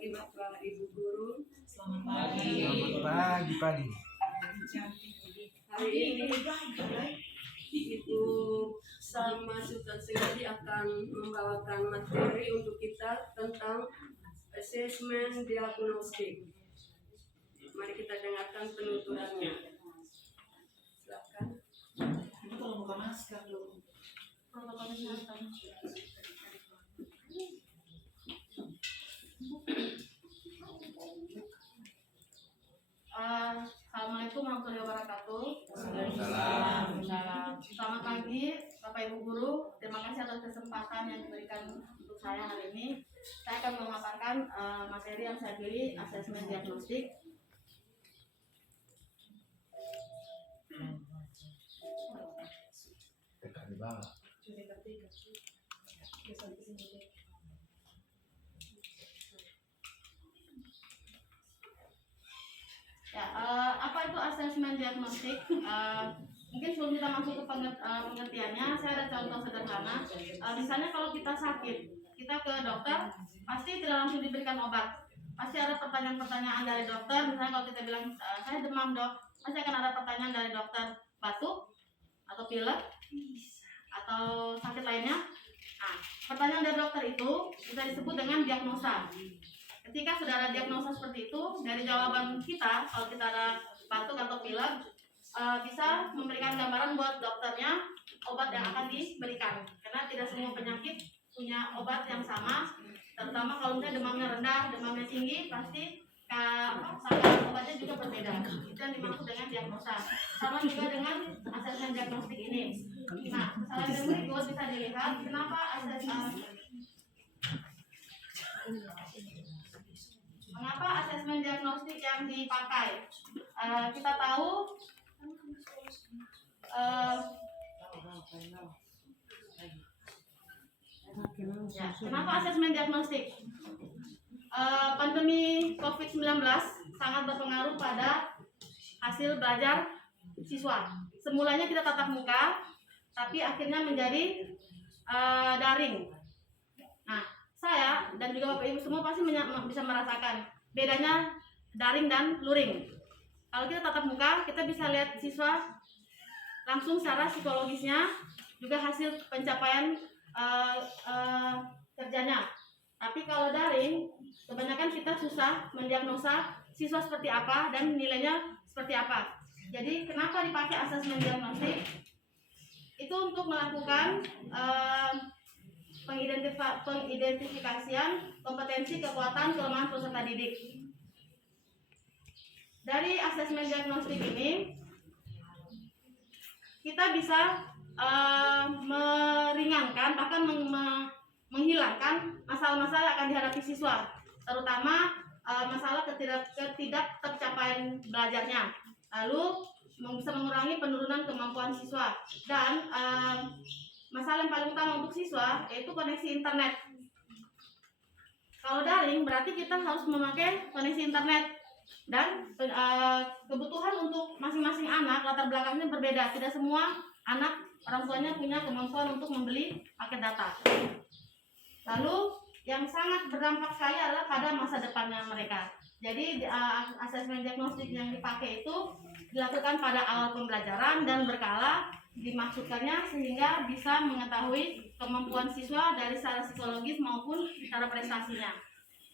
pagi Bapak Ibu Guru. Selamat pagi. Selamat pagi. Hari ini Ibu sama Sultan Segadi akan membawakan materi untuk kita tentang asesmen diagnostik. Mari kita dengarkan penuturannya. Silakan. Itu kalau buka masker dulu. Protokol kesehatan. Assalamualaikum warahmatullahi wabarakatuh. Waalaikumsalam. Selamat pagi Bapak Ibu Guru. Terima kasih atas kesempatan yang diberikan untuk saya hari ini. Saya akan memaparkan materi yang saya pilih, asesmen diagnostik. Ya, apa itu asesmen diagnostik? Mungkin sebelum kita masuk ke pengertiannya, saya ada contoh sederhana. Misalnya kalau kita sakit, kita ke dokter, pasti tidak langsung diberikan obat. Pasti ada pertanyaan-pertanyaan dari dokter. Misalnya kalau kita bilang, saya demam dok, pasti akan ada pertanyaan dari dokter, batuk, atau pilek, atau sakit lainnya. Nah, pertanyaan dari dokter itu bisa disebut dengan diagnosa. Ketika sudah ada diagnosa seperti itu, dari jawaban kita, kalau kita ada batuk atau pilek, bisa memberikan gambaran buat dokternya obat yang akan diberikan. Karena tidak semua penyakit punya obat yang sama, terutama kalau misalnya demamnya rendah, demamnya tinggi, pasti sasaran obatnya juga berbeda. Itu yang dimaksud dengan diagnosa. Sama juga dengan asesmen diagnostik ini. Nah, selain dari berikut bisa dilihat kenapa mengapa asesmen diagnostik yang dipakai. Kita tahu kenapa asesmen diagnostik. Pandemi COVID-19 sangat berpengaruh pada hasil belajar siswa. Semulanya kita tatap muka, tapi akhirnya menjadi daring. Nah, saya dan juga Bapak Ibu semua pasti bisa merasakan bedanya daring dan luring. Kalau kita tatap muka, kita bisa lihat siswa langsung secara psikologisnya, juga hasil pencapaian kerjanya. Tapi kalau daring, kebanyakan kita susah mendiagnosa siswa seperti apa dan nilainya seperti apa. Jadi kenapa dipakai asesmen diagnostik? Itu untuk melakukan pengidentifikasian kompetensi, kekuatan, kelemahan peserta didik. Dari asesmen diagnostik ini, kita bisa meringankan, bahkan menghilangkan masalah-masalah yang akan dihadapi siswa, terutama masalah ketidak tercapaian belajarnya. Lalu bisa mengurangi penurunan kemampuan siswa, dan masalah yang paling utama untuk siswa yaitu koneksi internet. Kalau daring berarti kita harus memakai koneksi internet, dan kebutuhan untuk masing-masing anak latar belakangnya berbeda. Tidak semua anak orang tuanya punya kemampuan untuk membeli paket data. Lalu yang sangat berdampak sekali adalah pada masa depannya mereka. Jadi asesmen diagnostik yang dipakai itu dilakukan pada awal pembelajaran dan berkala, dimaksudkannya sehingga bisa mengetahui kemampuan siswa dari secara psikologis maupun secara prestasinya.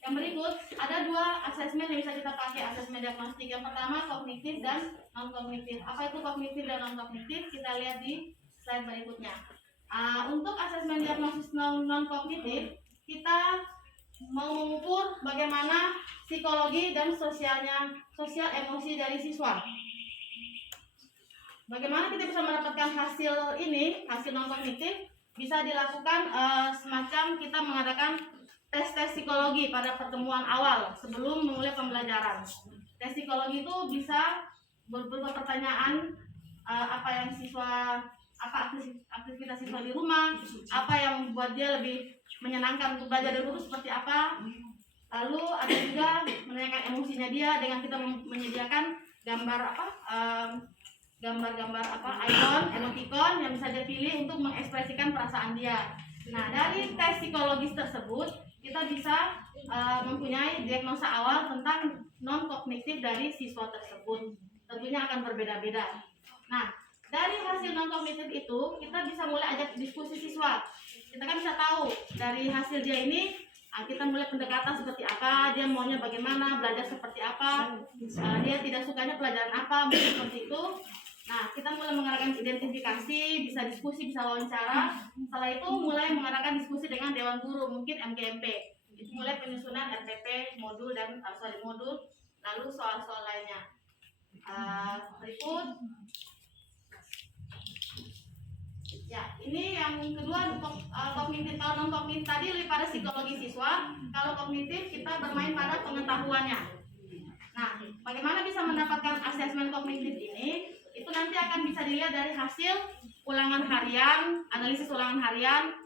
Yang berikut ada dua asesmen yang bisa kita pakai asesmen diagnostik. Yang pertama kognitif dan non kognitif. Apa itu kognitif dan non kognitif? Kita lihat di slide berikutnya. Untuk asesmen diagnosis non kognitif, kita mau mengukur bagaimana psikologi dan sosial emosi dari siswa. Bagaimana kita bisa mendapatkan hasil ini, hasil non kognitif? Bisa dilakukan semacam kita mengadakan tes psikologi pada pertemuan awal sebelum memulai pembelajaran. Tes psikologi itu bisa berupa pertanyaan, apa yang siswa, apa aktivitas siswa di rumah, apa yang membuat dia lebih menyenangkan untuk belajar di rumah seperti apa. Lalu ada juga menanyakan emosinya dia dengan kita menyediakan gambar-gambar icon, emoticon yang bisa dia pilih untuk mengekspresikan perasaan dia. Nah, dari tes psikologis tersebut kita bisa mempunyai diagnosa awal tentang non kognitif dari siswa tersebut. Tentunya akan berbeda-beda. Nah, dari hasil non kognitif itu kita bisa mulai ajak diskusi siswa. Kita kan bisa tahu dari hasil dia ini, kita mulai pendekatan seperti apa, dia maunya bagaimana, belajar seperti apa, dia tidak sukanya pelajaran apa, mungkin seperti itu. Nah, kita mulai mengarahkan identifikasi, bisa diskusi, bisa wawancara. Setelah itu mulai mengarahkan diskusi dengan Dewan Guru, mungkin MGMP. Itu mulai penyusunan RPP, modul, dan modul, lalu soal-soal lainnya. Berikut. Ya, ini yang kedua, kognitif. Kalau non kognitif tadi lebih pada psikologi siswa, kalau kognitif kita bermain pada pengetahuannya. Nah, bagaimana bisa mendapatkan asesmen kognitif ini? Itu nanti akan bisa dilihat dari hasil ulangan harian, analisis ulangan harian,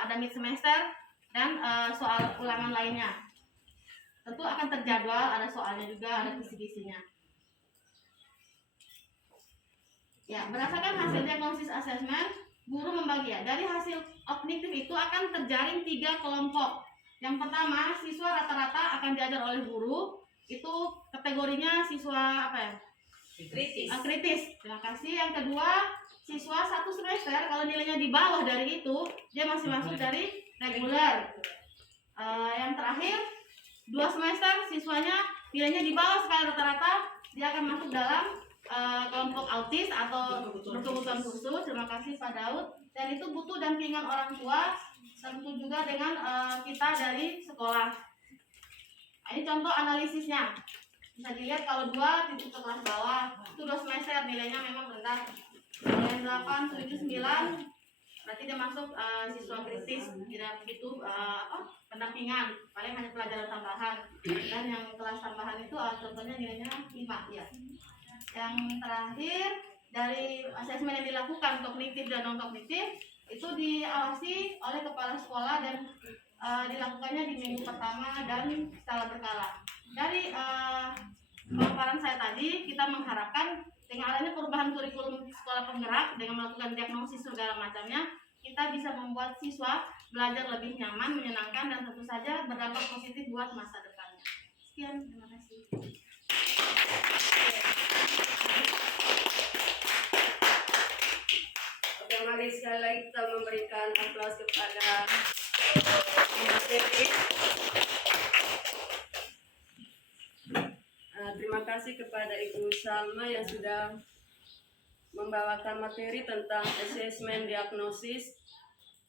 ada mid semester, dan soal ulangan lainnya. Tentu akan terjadwal, ada soalnya juga, ada kisi-kisinya. Ya, berdasarkan hasil diagnosis asesmen, guru membagi ya. Dari hasil kognitif itu akan terjaring 3 kelompok. Yang pertama, siswa rata-rata akan diajar oleh guru. Itu kategorinya siswa apa ya? Kritis. Terima kasih. Yang kedua, siswa 1 semester kalau nilainya di bawah dari itu, dia masih masuk dari reguler. Yang terakhir, 2 semester siswanya nilainya di bawah sekali rata-rata, dia akan masuk dalam kelompok autis atau berkebutuhan khusus. Terima kasih Pak Daud. Dan itu butuh dampingan orang tua, tentu juga dengan kita dari sekolah. Nah, ini contoh analisisnya. Bisa dilihat kalau 2 titik ke kelas bawah, itu 2 semester nilainya memang rendah. Nilai 8, 7, 9, berarti dia masuk siswa kritis, tidak begitu pendampingan, paling hanya pelajaran tambahan. Dan yang kelas tambahan itu contohnya nilainya 5 ya. Yang terakhir, dari asesmen yang dilakukan kognitif dan non kognitif itu diawasi oleh kepala sekolah dan dilakukannya di minggu pertama dan secara berkala. Dari pemaparan saya tadi, kita mengharapkan dengan adanya perubahan kurikulum sekolah penggerak dengan melakukan diagnosis segala macamnya, kita bisa membuat siswa belajar lebih nyaman, menyenangkan, dan tentu saja berdampak positif buat masa depannya. Sekian, terima kasih. Oke, mari sekali lagi kita memberikan aplaus kepada Mas Devi. Terima kasih kepada Ibu Salma yang sudah membawakan materi tentang asesmen diagnosis,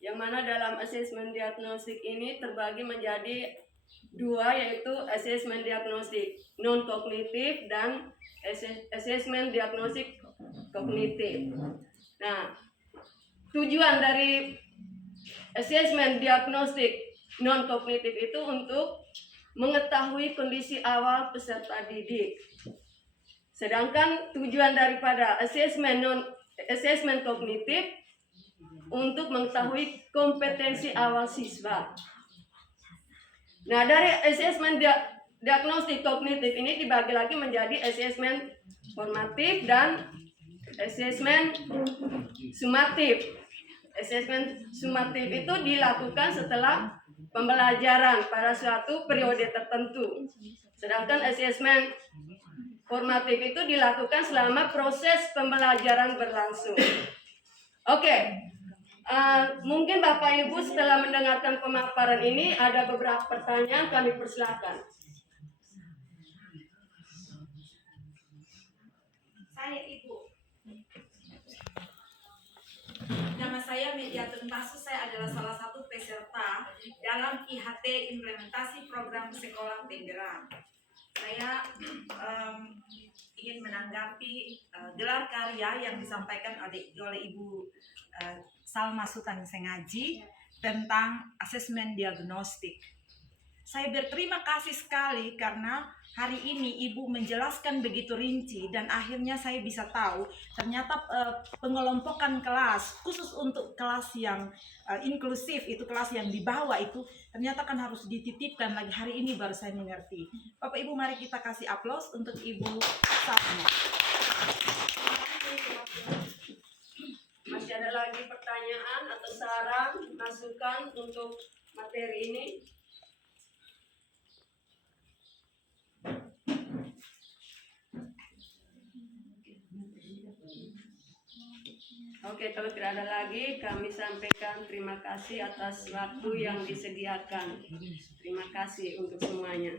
yang mana dalam asesmen diagnostik ini terbagi menjadi 2, yaitu asesmen diagnostik non kognitif dan asesmen diagnostik kognitif. Nah, tujuan dari asesmen diagnostik non kognitif itu untuk mengetahui kondisi awal peserta didik. Sedangkan tujuan daripada asesmen kognitif untuk mengetahui kompetensi awal siswa. Nah, dari asesmen diagnostik kognitif ini dibagi lagi menjadi asesmen formatif dan asesmen sumatif. Asesmen sumatif itu dilakukan setelah pembelajaran pada suatu periode tertentu. Sedangkan asesmen formatif itu dilakukan selama proses pembelajaran berlangsung. Oke, mungkin Bapak Ibu setelah mendengarkan pemaparan ini ada beberapa pertanyaan, kami persilakan. Saya Ibu. Nama saya Mediatun Tasu, saya adalah salah satu peserta dalam IHT implementasi program sekolah penggerak. Saya ingin menanggapi gelar karya yang disampaikan oleh Ibu Salma Sutan Sengaji tentang asesmen diagnostik. Saya berterima kasih sekali karena hari ini Ibu menjelaskan begitu rinci dan akhirnya saya bisa tahu ternyata pengelompokan kelas khusus untuk kelas yang inklusif, itu kelas yang di bawah itu ternyata kan harus dititipkan lagi. Hari ini baru saya mengerti. Bapak Ibu, mari kita kasih aplaus untuk Ibu Salma. Masih ada lagi pertanyaan atau saran, masukan untuk materi ini? Oke, kalau tidak ada lagi, kami sampaikan terima kasih atas waktu yang disediakan. Terima kasih untuk semuanya.